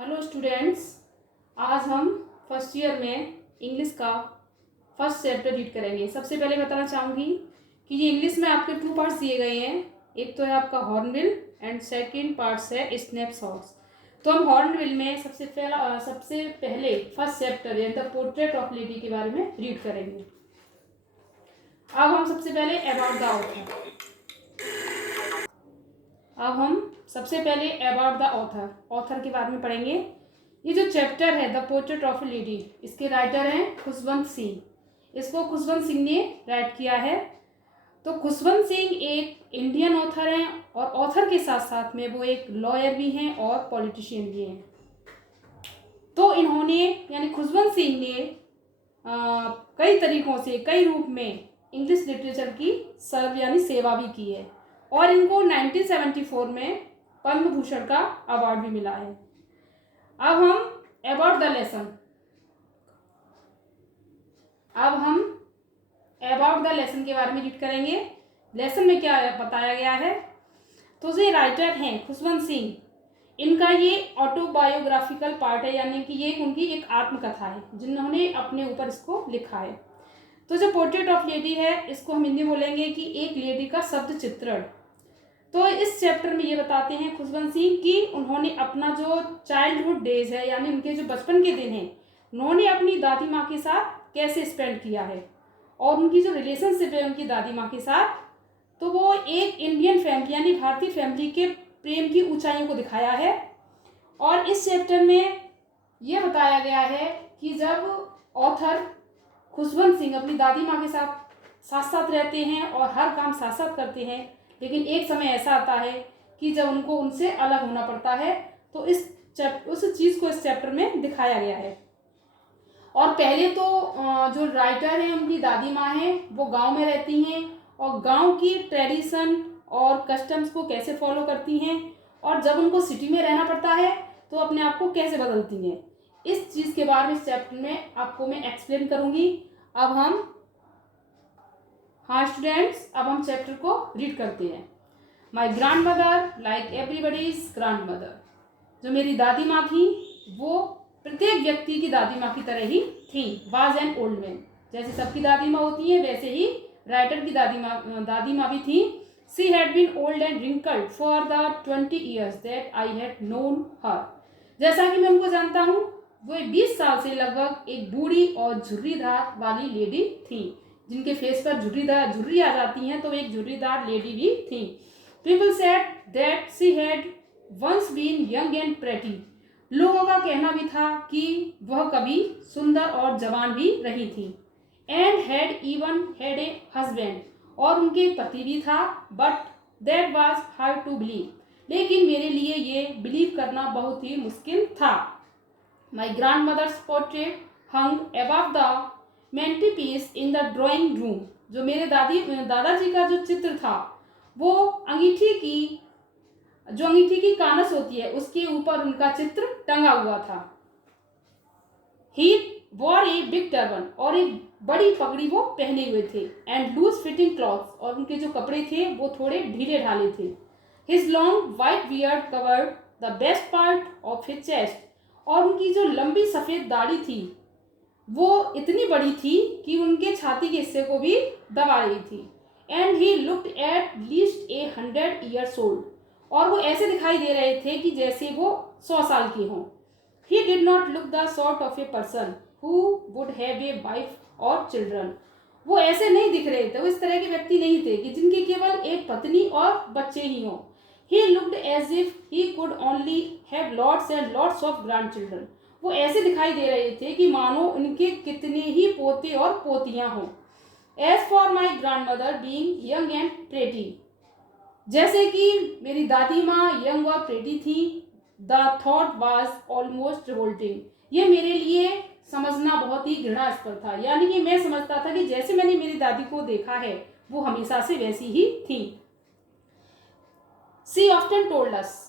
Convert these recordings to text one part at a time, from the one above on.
Hello students. आज हम first year में इंग्लिश का फर्स्ट चैप्टर रीड करेंगे। सबसे पहले बताना चाहूँगी कि ये इंग्लिश में आपके 2 पार्ट्स दिए गए हैं। एक तो है आपका हॉर्नबिल एंड सेकंड पार्ट्स है स्नैपशॉट्स। तो हम हॉर्नबिल में सबसे पहले फर्स्ट चैप्टर यानी द पोर्ट्रेट ऑफ लेडी के बारे में रीड करेंगे। अब हम सबसे पहले अबाउट द ऑथर के बारे में पढ़ेंगे। ये जो चैप्टर है the portrait of A lady, इसके राइटर हैं खुशवंत सिंह। इसको खुशवंत सिंह ने राइट किया है। तो खुशवंत सिंह एक इंडियन ऑथर हैं और ऑथर के साथ साथ में वो एक लॉयर भी हैं और पॉलिटिशियन भी हैं। तो इन्होंने यानी खुशवंत सिंह ने कई तरीकों से कई रूप में इंग्लिश लिटरेचर की सेवा भी की है और इनको 1974 में पद्म भूषण का अवार्ड भी मिला है। अब हम अबाउट द लेसन के बारे में रीड करेंगे। लेसन में क्या बताया गया है, तो जो राइटर हैं खुशवंत सिंह, इनका ये ऑटोबायोग्राफिकल पार्ट है, यानी कि ये उनकी एक आत्मकथा है जिन्होंने अपने ऊपर इसको लिखा है। तो जो पोर्ट्रेट ऑफ लेडी है, इसको हम हिंदी बोलेंगे कि एक लेडी का शब्द चित्रण। तो इस चैप्टर में ये बताते हैं खुशवंत सिंह कि उन्होंने अपना जो चाइल्डहुड डेज है यानी उनके जो बचपन के दिन हैं, उन्होंने अपनी दादी माँ के साथ कैसे स्पेंड किया है और उनकी जो रिलेशनशिप है उनकी दादी माँ के साथ, तो वो एक इंडियन फैमिली यानी भारतीय फैमिली के प्रेम की ऊंचाइयों को दिखाया है। और इस चैप्टर में ये बताया गया है कि जब ऑथर खुशवंत सिंह अपनी दादी माँ के साथ साथ रहते हैं और हर काम साथ साथ करते हैं, लेकिन एक समय ऐसा आता है कि जब उनको उनसे अलग होना पड़ता है। तो उस चीज़ को इस चैप्टर में दिखाया गया है। और पहले तो जो राइटर हैं उनकी दादी माँ हैं, वो गांव में रहती हैं और गांव की ट्रेडिशन और कस्टम्स को कैसे फॉलो करती हैं, और जब उनको सिटी में रहना पड़ता है तो अपने आप को कैसे बदलती हैं। इस चीज़ के बारे में इस चैप्टर में आपको मैं एक्सप्लेन करूँगी। स्टूडेंट्स, अब हम चैप्टर को रीड करते हैं। My grand mother like everybody's grand mother. जो मेरी दादी माँ थी वो प्रत्येक व्यक्ति की दादी माँ की तरह ही थी। वाज एन ओल्ड मैन, जैसे सबकी दादी माँ होती है वैसे ही राइटर की दादी माँ भी थी। She had been old and wrinkled for the 20 years that I had known her. जैसा कि मैं उनको जानता हूँ, वो 20 साल से लगभग एक बूढ़ी और झुर्रीदार वाली लेडी थी, जिनके फेस पर झुर्री आ जाती हैं, तो एक झुर्रीदार लेडी भी थी। People said that she had once been young and pretty. लोगों का कहना भी था कि वह कभी सुंदर और जवान भी रही थी। And had even had a husband, और उनके पति भी था। But that was hard to believe, लेकिन मेरे लिए ये बिलीव करना बहुत ही मुश्किल था। My grandmother's portrait hung above the mantelpiece in the drawing room. जो मेरे दादाजी का जो चित्र था वो अंगीठी की कानस होती है उसके ऊपर उनका चित्र टंगा हुआ था। ही वॉर ए बिग टर्बन, और एक बड़ी पगड़ी वो पहने हुए थे। एंड लूज फिटिंग क्लॉथ्स, और उनके जो कपड़े थे वो थोड़े ढीले ढाले थे। His long white beard covered the best part of his chest, और उनकी जो लंबी सफ़ेद दाढ़ी थी वो इतनी बड़ी थी कि उनके छाती के हिस्से को भी दबा रही थी। And he looked at least 100 years old, और वो ऐसे दिखाई दे रहे थे कि जैसे वो 100 साल के हों। He did not look the sort of a person who would have a wife और चिल्ड्रन। वो ऐसे नहीं दिख रहे थे, वो इस तरह के व्यक्ति नहीं थे कि जिनके केवल एक पत्नी और बच्चे ही हों। He looked as if he could only have lots and lots of grandchildren. वो ऐसे दिखाई दे रहे थे कि मानो उनके कितने ही पोते और पोतियां हों। As for my grandmother being young and pretty, जैसे कि मेरी दादी माँ यंग और प्रेटी थी, the thought was almost revolting. ये मेरे लिए समझना बहुत ही घृणास्पद था, यानी कि मैं समझता था कि जैसे मैंने मेरी दादी को देखा है वो हमेशा से वैसी ही थी। शी ऑफ्टन टोल्ड अस,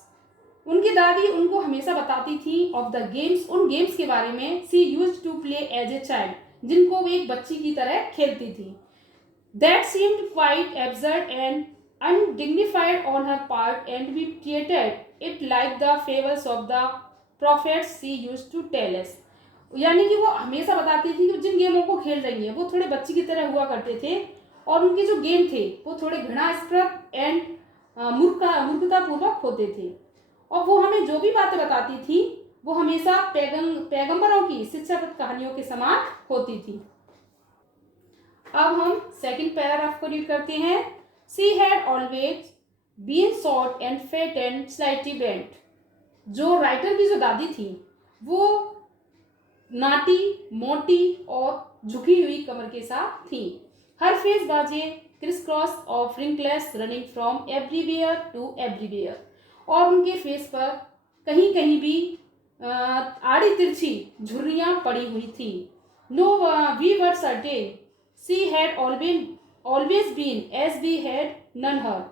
उनकी दादी उनको हमेशा बताती थी ऑफ द गेम्स, उन गेम्स के बारे में। She used to play as a child, जिनको वो एक बच्ची की तरह खेलती थी। That seemed quite absurd and undignified on her part, and we treated it like the fables of the prophets she used to tell us। यानी कि वो हमेशा बताती थी कि जिन गेमों को खेल रही हैं वो थोड़े बच्ची की तरह हुआ करते थे और उनके जो गेम थे वो थोड़े घृणास्पद एंड मूर्खतापूर्वक होते थे, और वो हमें जो भी बातें बताती थी वो हमेशा पैगंबरों की शिक्षाप्रद कहानियों के समान होती थी। अब हम सेकंड पैराग्राफ को रीड करते हैं। She had always been short and fat and slightly bent. जो राइटर की जो दादी थी वो नाटी, मोटी और झुकी हुई कमर के साथ थी। हर फेस बाजे criss cross of wrinkles running from everywhere to everywhere. और उनके फेस पर कहीं कहीं भी आड़ी तिरछी झुर्रियाँ पड़ी हुई थी। No we were certain she had always been as we had known her.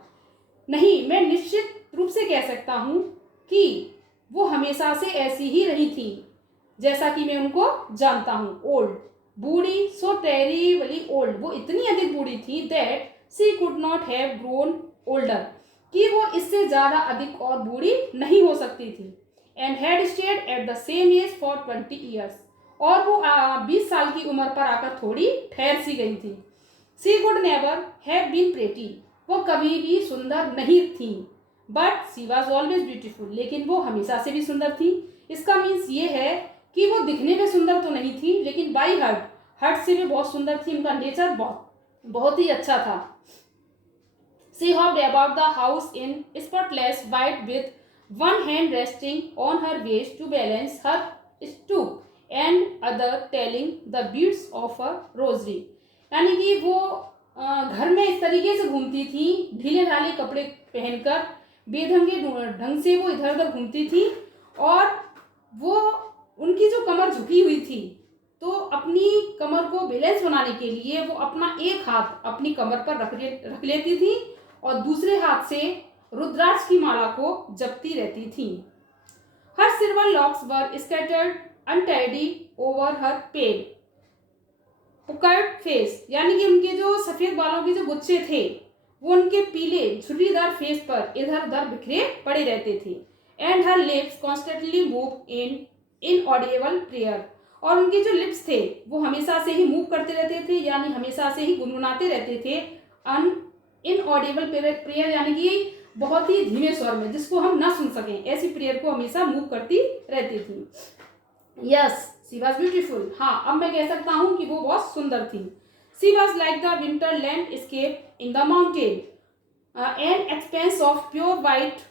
नहीं, मैं निश्चित रूप से कह सकता हूँ कि वो हमेशा से ऐसी ही रही थी जैसा कि मैं उनको जानता हूँ। ओल्ड, बूढ़ी, सो टेरिबली ओल्ड, वो इतनी अधिक बूढ़ी थी that she could not have grown older, कि वो इससे ज़्यादा अधिक और बूढ़ी नहीं हो सकती थी। And had stayed at the same age for 20 years, और वो 20 साल की उम्र पर आकर थोड़ी ठहर सी गई थी। She could never have been pretty, वो कभी भी सुंदर नहीं थी। But she was always beautiful, लेकिन वो हमेशा से भी सुंदर थी। इसका मीन्स ये है कि वो दिखने में सुंदर तो नहीं थी, लेकिन बाई हार्ट से भी बहुत सुंदर थी। उनका नेचर बहुत ही अच्छा था। She hopped about the house in spotless white with one hand resting on her waist to balance her stoop and other telling the beads of a rosary। यानी कि वो घर में इस तरीके से घूमती थी, ढीले ढाले कपड़े पहनकर बेढंगे ढंग से वो इधर उधर घूमती थी, और वो उनकी जो कमर झुकी हुई थी तो अपनी कमर को बैलेंस बनाने के लिए वो अपना एक हाथ अपनी कमर पर रख लेती थी और दूसरे हाथ से रुद्राक्ष की माला को जपती रहती थी। हर सिल्वर लॉक्स वर स्कैटर्ड अनटाइडी ओवर हर पेल पुकर्ड फेस। यानी कि उनके जो सफेद बालों के जो गुच्छे थे वो उनके पीले झुर्रीदार फेस पर इधर उधर बिखरे पड़े रहते थे। And her lips constantly move in inaudible prayer, और उनके जो लिप्स थे वो हमेशा से ही मूव करते रहते थे, यानी हमेशा से ही गुनगुनाते रहते थे। इनऑडिबल प्रेयर यानी कि बहुत ही धीमे स्वर में, जिसको हम ना सुन सकें, ऐसी प्रेयर को हमेशा मूव करती रहती थी। Yes, she was beautiful. हाँ, अब मैं कह सकता हूँ कि वो बहुत सुंदर थी। She was like the winter landscape in the mountain, an expanse of pure white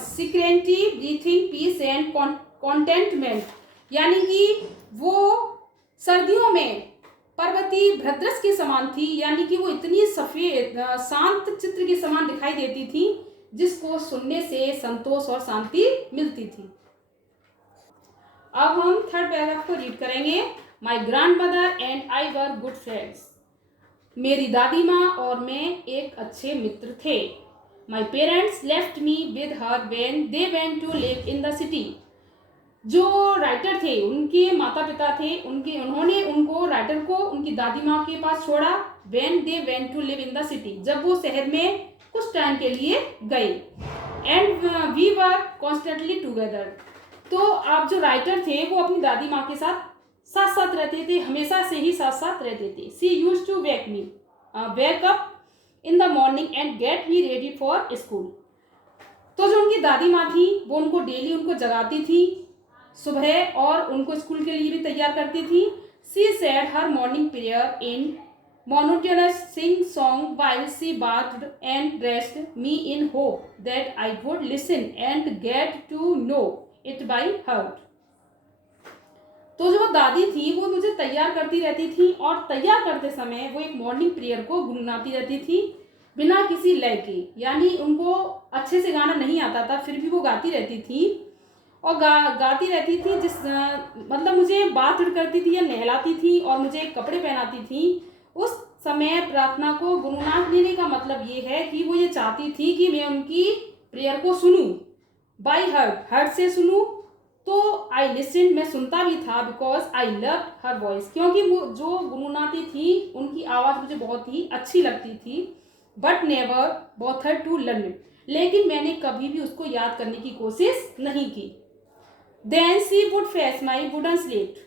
serenity breathing peace and contentment. यानी कि वो सर्दियों में पर्वती भद्रस के समान थी, यानी कि वो इतनी सफेद शांत चित्र के समान दिखाई देती थी जिसको सुनने से संतोष और शांति मिलती थी। अब हम थर्ड पैराग्राफ को रीड करेंगे। My grandmother and I were good friends. मेरी दादी माँ और मैं एक अच्छे मित्र थे। My parents left me with her when they went to live in the city. जो राइटर थे उनके माता पिता थे, उन्होंने उनको राइटर को उनकी दादी माँ के पास छोड़ा। When they went to live in the city, जब वो शहर में कुछ टाइम के लिए गए। And we were constantly together, तो आप जो राइटर थे वो अपनी दादी माँ के साथ साथ साथ रहते थे, हमेशा से ही साथ साथ रहते थे। She used to wake up in the morning and get me ready for school. तो जो उनकी दादी माँ थी वो उनको डेली उनको जगाती थी सुबह और उनको स्कूल के लिए भी तैयार करती थी। She said her morning prayer in monotonous sing song while she bathed and dressed me in hope that I would listen and get to know it by heart. तो जो दादी थी वो मुझे तैयार करती रहती थी और तैयार करते समय वो एक मॉर्निंग प्रेयर को गुनगुनाती रहती थी बिना किसी लय के, यानी उनको अच्छे से गाना नहीं आता था फिर भी वो गाती रहती थी और गाती रहती थी। मतलब मुझे बात करती थी या नहलाती थी और मुझे कपड़े पहनाती थी। उस समय प्रार्थना को गुनगुना लेने का मतलब ये है कि वो ये चाहती थी कि मैं उनकी प्रेयर को सुनूं, बाई हार्ट से सुनूं। तो आई लिसन, मैं सुनता भी था, because I love her voice, क्योंकि वो जो गुनगुनाती थी उनकी आवाज़ मुझे बहुत ही अच्छी लगती थी। बट नेवर बॉथर टू लर्न, लेकिन मैंने कभी भी उसको याद करने की कोशिश नहीं की। Then she would fetch my wooden slate,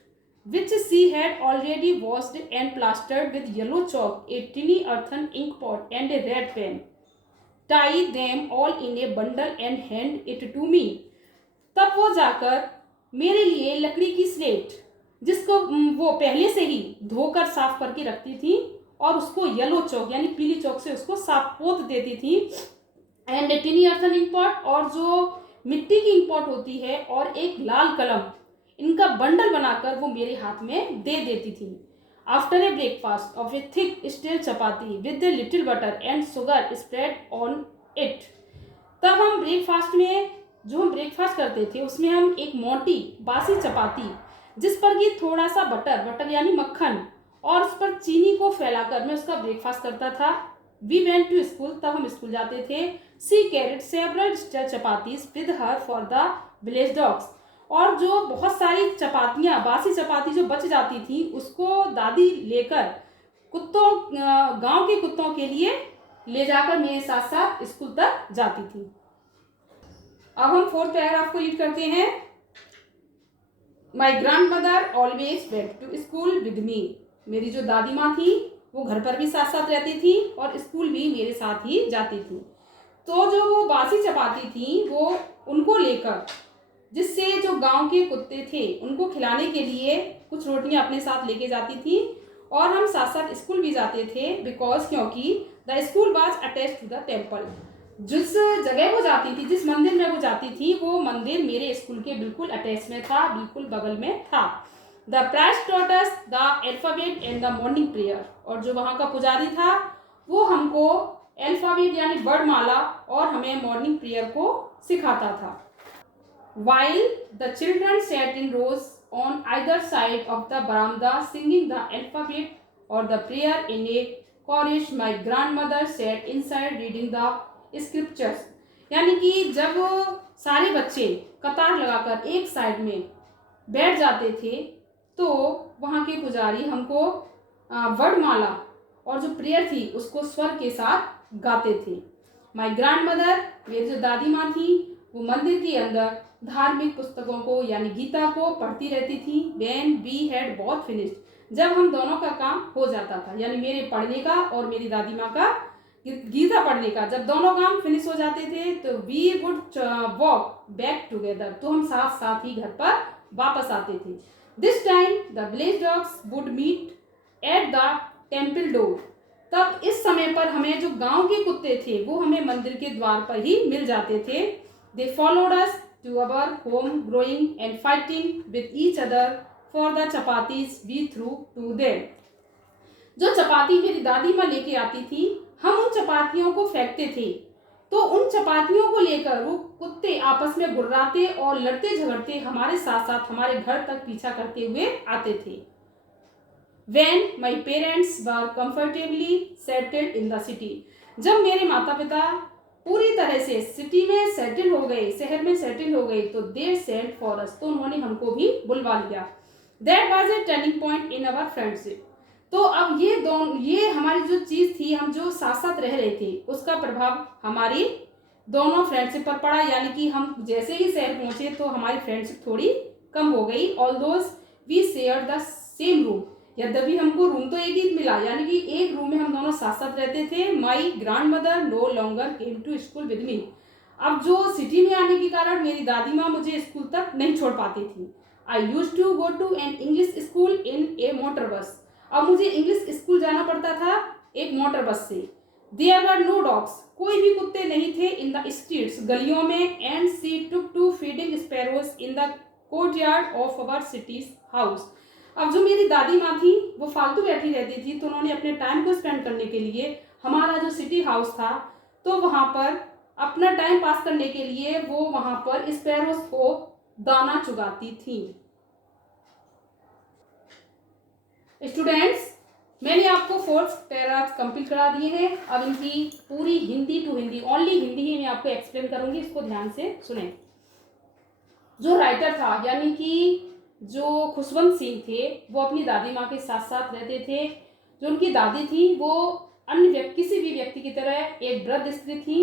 which she had already washed and plastered with yellow chalk, a tiny earthen ink pot, and a red pen. Tie them all in a bundle and hand it to me. तब वो जाकर मेरे लिए लकड़ी की slate, जिसको वो पहले से ही धोकर साफ करके रखती थी, और उसको येलो चौक यानी पीली चौक से उसको साफ पोत देती थी, and tiny earthen ink pot, और जो मिट्टी की इंक पॉट होती है, और एक लाल कलम, इनका बंडल बनाकर वो मेरे हाथ में दे देती थी. After a breakfast of A thick steel chapati with a little butter and sugar spread on it. तब हम ब्रेकफास्ट में, जो हम ब्रेकफास्ट करते थे, उसमें हम एक मोटी बासी चपाती, जिस पर कि थोड़ा सा बटर यानी मक्खन, और उस पर चीनी को फैलाकर मैं उसका ब्रेकफास्ट करता था. वी वेंट टू स्कूल, तब हम स्कूल जाते थे. She carried several chapatis with her for the village dogs. और जो बहुत सारी चपातियाँ, बासी चपाती जो बच जाती थी, उसको दादी लेकर कुत्तों, गांव के कुत्तों के लिए ले जाकर मेरे साथ साथ स्कूल तक जाती थी. अब हम 4th पैराग्राफ को रीड करते हैं. My grandmother always went to school with me. मेरी जो दादी माँ थी वो घर पर भी साथ साथ रहती थी और स्कूल भी मेरे साथ ही जाती थी. तो जो वो बासी चपाती थी वो उनको लेकर, जिससे जो गांव के कुत्ते थे उनको खिलाने के लिए कुछ रोटियां अपने साथ लेके जाती थी, और हम साथ साथ स्कूल भी जाते थे. बिकॉज क्योंकि the school was attached to the temple. जिस जगह वो जाती थी, जिस मंदिर में वो जाती थी, वो मंदिर मेरे स्कूल के बिल्कुल अटैच में था, बिल्कुल बगल में था. The priest taught us the alphabet and the morning prayer. और जो वहाँ का पुजारी था वो हमको अल्फाबेट यानी वर्णमाला और हमें मॉर्निंग प्रेयर को सिखाता था. While the children sat in rows on either side of the veranda singing the alphabet or the prayer in a chorus, my grandmother sat inside reading the scriptures. यानी कि जब सारे बच्चे कतार लगाकर एक साइड में बैठ जाते थे, तो वहाँ के पुजारी हमको वर्णमाला और जो प्रेयर थी उसको स्वर के साथ गाते थे. माई ग्रैंड मदर, मेरी जो दादी माँ थी, वो मंदिर के अंदर धार्मिक पुस्तकों को यानी गीता को पढ़ती रहती थी. When we had both finished, जब हम दोनों का काम हो जाता था, यानी मेरे पढ़ने का और मेरी दादी माँ का गीता पढ़ने का, जब दोनों काम फिनिश हो जाते थे तो we would walk back together. तो हम साथ साथ ही घर पर वापस आते थे. This time the village dogs would meet at the temple door. तब इस समय पर हमें जो गांव के कुत्ते थे वो हमें मंदिर के द्वार पर ही मिल जाते थे. They followed us to our home, growing and fighting with each other for the chapatis we threw to them. जो चपाती मेरी दादी माँ लेके आती थी, हम उन चपातियों को फेंकते थे, तो उन चपातियों को लेकर वो कुत्ते आपस में गुर्राते और लड़ते झगड़ते हमारे साथ साथ हमारे घर तक पीछा करते हुए आते थे. When my parents were comfortably settled in the city, जब मेरे माता पिता पूरी तरह से सिटी में सेटल हो गए, शहर में सेटल हो गए, तो they sent for us, तो उन्होंने हमको भी बुलवा लिया. That was a turning point in our friendship. तो अब ये हमारी जो चीज़ थी, हम जो साथ साथ रह रहे थे, उसका प्रभाव हमारी दोनों फ्रेंडशिप पर पड़ा. यानी कि हम जैसे ही शहर पहुंचे तो हमारी फ्रेंडशिप थोड़ी कम हो गई. Although we share the same room, यद्यपि हमको रूम तो एक ही मिला, यानी कि एक रूम में हम दोनों साथ साथ रहते थे. My grandmother no longer came to school with me. अब जो सिटी में आने के कारण मेरी दादी माँ मुझे स्कूल तक नहीं छोड़ पाती थी. I used to go to an English school in a motor bus. अब मुझे इंग्लिश स्कूल जाना पड़ता था एक मोटर बस से. देयर वर नो डॉग्स, कोई भी कुत्ते नहीं थे इन द स्ट्रीट्स, गलियों में. And she took to feeding sparrows in the courtyard of our city's house. अब जो मेरी दादी माँ थी वो फालतू बैठी रहती थी, तो उन्होंने अपने टाइम को स्पेंड करने के लिए हमारा जो सिटी हाउस था, तो वहाँ पर अपना टाइम पास करने के लिए वो वहाँ पर स्पैरोज को दाना चुगाती थी. स्टूडेंट्स, मैंने आपको 4th पैराग्राफ कंप्लीट करा दिए हैं. अब इनकी पूरी हिंदी टू हिंदी, ओनली हिंदी ही मैं आपको एक्सप्लेन करूंगी, इसको ध्यान से सुने. जो राइटर था यानी कि जो खुशवंत सिंह थे, वो अपनी दादी माँ के साथ साथ रहते थे. जो उनकी दादी थी वो अन्य किसी भी व्यक्ति की तरह एक वृद्ध स्त्री थी,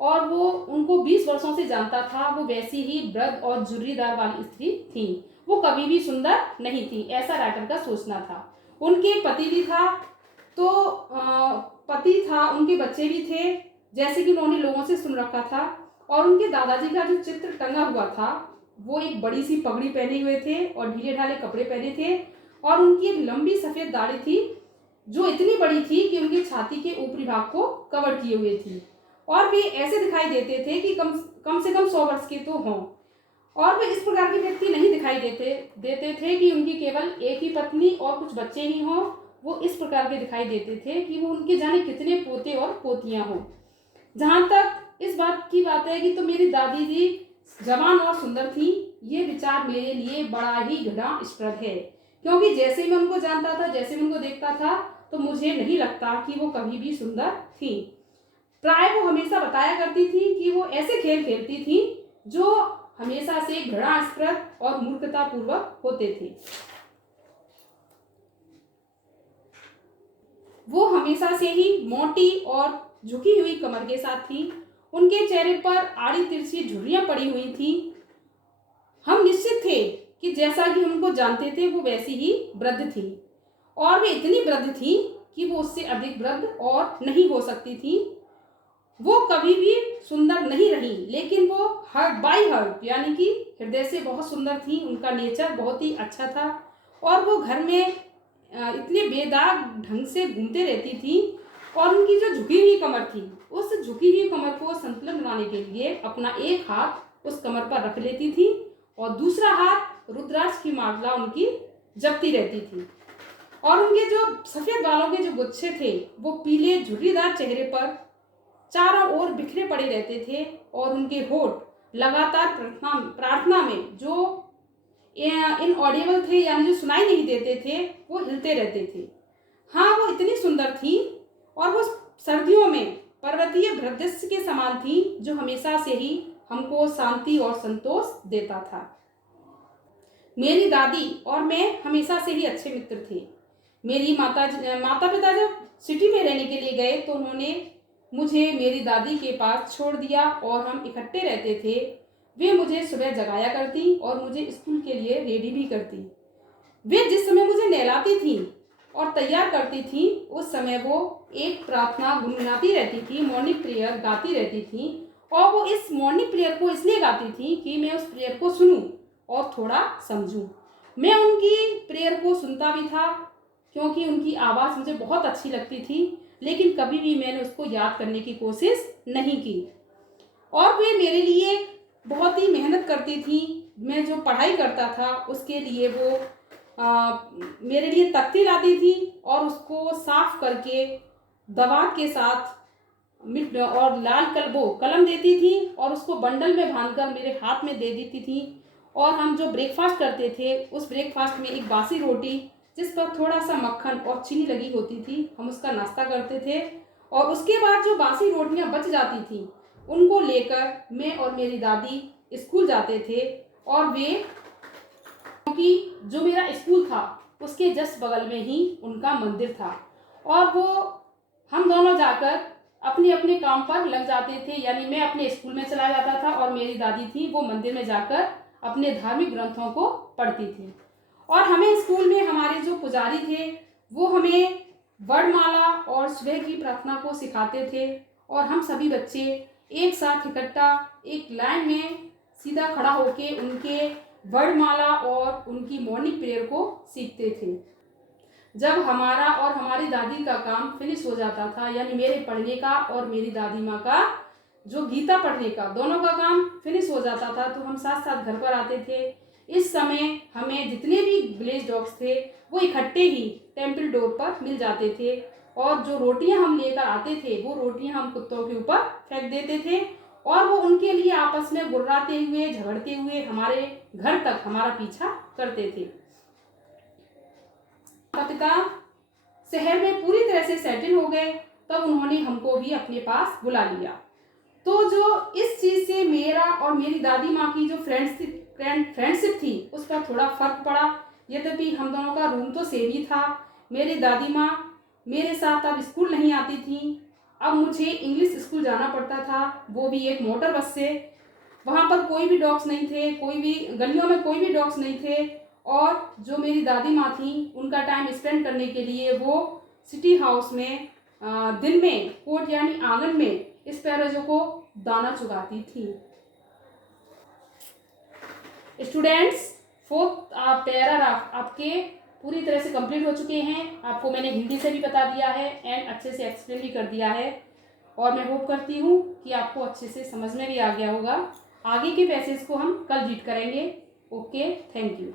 और वो उनको 20 वर्षों से जानता था, वो वैसी ही वृद्ध और झुर्रीदार वाली स्त्री थी। वो कभी भी सुंदर नहीं थी, ऐसा राइटर का सोचना था। उनके पति भी था, तो पति था, उनके बच्चे भी थे, जैसे कि उन्होंने लोगों से सुन रखा था। और उनके दादाजी का जो चित्र टंगा हुआ था, वो एक बड़ी सी पगड़ी पहने हुए थे और ढीले ढाले कपड़े पहने थे, और उनकी एक लंबी सफ़ेद दाढ़ी थी जो इतनी बड़ी थी कि उनकी छाती के ऊपरी भाग को कवर किए हुए थी। और वे ऐसे दिखाई देते थे कि कम से कम 100 वर्ष के तो हों। और वे इस प्रकार के व्यक्ति नहीं दिखाई देते थे कि उनकी केवल एक ही पत्नी और कुछ बच्चे ही हों। वो इस प्रकार के दिखाई देते थे कि वो उनके जाने कितने पोते और पोतियां हों। जहाँ तक इस बात की बात है कि तो मेरी दादी जी जवान और सुंदर थी, ये विचार मेरे लिए बड़ा ही घृणास्पद है, क्योंकि जैसे मैं उनको जानता था, जैसे मैं उनको देखता था, तो मुझे नहीं लगता कि वो कभी भी सुंदर थी। प्राय वो हमेशा बताया करती थी कि वो ऐसे खेल खेलती थी जो हमेशा से घृणास्पद और मूर्खतापूर्वक होते थे। वो हमेशा से ही मोटी और झुकी हुई कमर के साथ थी। उनके चेहरे पर आड़ी तिरछी झुर्रियां पड़ी हुई थी। हम निश्चित थे कि जैसा कि हम उनको जानते थे वो वैसी ही वृद्ध थी, और वे इतनी वृद्ध थी कि वो उससे अधिक वृद्ध और नहीं हो सकती थी। वो कभी भी सुंदर नहीं रही, लेकिन वो बाई हार्ट यानी कि हृदय से बहुत सुंदर थी। उनका नेचर बहुत ही अच्छा था, और वो घर में इतने बेदाग ढंग से घूमते रहती थी। और उनकी जो झुकी हुई कमर थी, उस झुकी हुई कमर को संतुलन बनाने के लिए अपना एक हाथ उस कमर पर रख लेती थी और दूसरा हाथ रुद्राक्ष की माला उनकी जपती रहती थी। और उनके जो सफेद बालों के जो गुच्छे थे, वो पीले झुर्रीदार चेहरे पर चारों ओर बिखरे पड़े रहते थे, और उनके होठ लगातार प्रार्थना में जो इनऑडिबल थे, यानी जो सुनाई नहीं देते थे, वो हिलते रहते थे। हाँ, वो इतनी सुंदर थी, और वो सर्दियों में पर्वतीय भृदृश्य के समान थी, जो हमेशा से ही हमको शांति और संतोष देता था। मेरी दादी और मैं हमेशा से ही अच्छे मित्र थे। मेरी माता पिता जब सिटी में रहने के लिए गए, तो उन्होंने मुझे मेरी दादी के पास छोड़ दिया, और हम इकट्ठे रहते थे। वे मुझे सुबह जगाया करती और मुझे स्कूल के लिए रेडी भी करती। वे जिस समय मुझे नहलाती थी और तैयार करती थी, उस समय वो एक प्रार्थना गुनगुनाती रहती थी, मॉर्निंग प्रेयर गाती रहती थी। और वो इस मॉर्निंग प्रेयर को इसलिए गाती थी कि मैं उस प्रेयर को सुनूं और थोड़ा समझूं। मैं उनकी प्रेयर को सुनता भी था, क्योंकि उनकी आवाज़ मुझे बहुत अच्छी लगती थी, लेकिन कभी भी मैंने उसको याद करने की कोशिश नहीं की। और वे मेरे लिए बहुत ही मेहनत करती थी। मैं जो पढ़ाई करता था उसके लिए वो मेरे लिए तख्ती लाती थी, और उसको साफ करके दवात के साथ और लाल कलम देती थी, और उसको बंडल में बांधकर मेरे हाथ में दे देती थी। और हम जो ब्रेकफास्ट करते थे, उस ब्रेकफास्ट में एक बासी रोटी जिस पर थोड़ा सा मक्खन और चीनी लगी होती थी, हम उसका नाश्ता करते थे। और उसके बाद जो बासी रोटियां बच जाती थी, उनको लेकर मैं और मेरी दादी स्कूल जाते थे। और वे, क्योंकि जो मेरा स्कूल था उसके जस्ट बगल में ही उनका मंदिर था, और वो हम दोनों जाकर अपने अपने काम पर लग जाते थे। यानी मैं अपने स्कूल में चला जाता था, और मेरी दादी थी वो मंदिर में जाकर अपने धार्मिक ग्रंथों को पढ़ती थी। और हमें स्कूल में हमारे जो पुजारी थे, वो हमें वर्णमाला और सुबह की प्रार्थना को सिखाते थे, और हम सभी बच्चे एक साथ इकट्ठा एक लाइन में सीधा खड़ा होके उनके वर्णमाला और उनकी मॉर्निंग प्रेयर को सीखते थे। जब हमारा और हमारी दादी का काम फिनिश हो जाता था, यानी मेरे पढ़ने का और मेरी दादी माँ का जो गीता पढ़ने का, दोनों का काम फिनिश हो जाता था, तो हम साथ साथ घर पर आते थे। इस समय हमें जितने भी विलेज डॉग्स थे वो इकट्ठे ही टेम्पल डोर पर मिल जाते थे, और जो रोटियां हम लेकर आते थे वो रोटियां हम कुत्तों के ऊपर फेंक देते थे, और वो उनके लिए आपस में गुर्राते हुए झगड़ते हुए हमारे घर तक हमारा पीछा करते थे। माता पिता शहर में पूरी तरह से सेटल हो गए, तब उन्होंने हमको भी अपने पास बुला लिया। तो जो इस चीज़ से मेरा और मेरी दादी माँ की जो फ्रेंडशिप थी उस पर थोड़ा फर्क पड़ा। यद्यपि हम दोनों का रूम तो सेम ही था। मेरी दादी माँ मेरे साथ अब स्कूल नहीं आती थी, अब मुझे इंग्लिश स्कूल जाना पड़ता था, वो भी एक मोटर बस से। वहाँ पर कोई भी डॉग्स नहीं थे, कोई भी गलियों में कोई भी डॉग्स नहीं थे। और जो मेरी दादी माँ थी, उनका टाइम स्पेंड करने के लिए वो सिटी हाउस में दिन में कोर्ट यानी आंगन में स्पैरोज़ों को दाना चुगाती थी। स्टूडेंट्स, फोर्थ पैराग्राफ आपके पूरी तरह से कंप्लीट हो चुके हैं। आपको मैंने हिंदी से भी बता दिया है एंड अच्छे से एक्सप्लेन भी कर दिया है, और मैं होप करती हूँ कि आपको अच्छे से समझ में भी आ गया होगा। आगे के पैसेज को हम कल रीड करेंगे। Okay, thank you.